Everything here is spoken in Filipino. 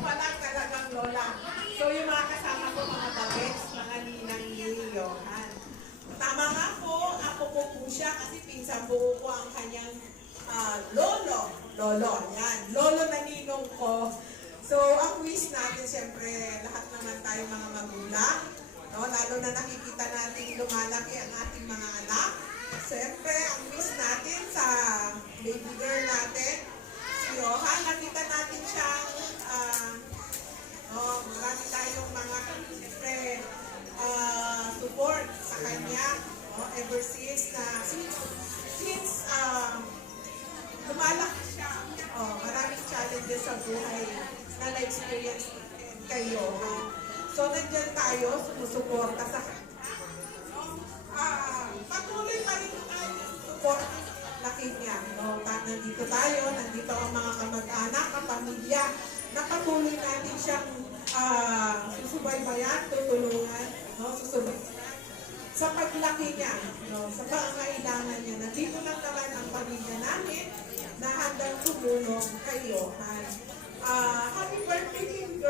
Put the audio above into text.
pa lang talagang lola. So yung mga kasama ko, mga bagets, mga ninang ni Johan. Tama nga po, ako po siya kasi pinsan buo ko ang kanyang lolo, yan, lolo na ninong ko. So, ang wish natin, siyempre, lahat naman tayo mga magulang, no? Lalo na nakikita natin lumalaki ang ating mga anak. Siyempre, ang wish natin sa baby girl natin, si Johan, nakita natin siyang, marami tayong mga, siyempre, support sa kanya, ever since lumalaki siya. Maraming challenges sa buhay na na-experience natin kayo. So, nandyan tayo, sumusuporta sa kanya. Patuloy pa rin tayo support laki niya. Nandito tayo, nandito ang mga kamag-anak, kapamilya, na patuloy natin siyang susubaybayan, tutulungan, susubaybayan sa paglaki niya, sa pangangailangan niya. Nandito lang naman ang pamilya namin na handang tumulong kay Johan. Happy birthday, Kim Girl!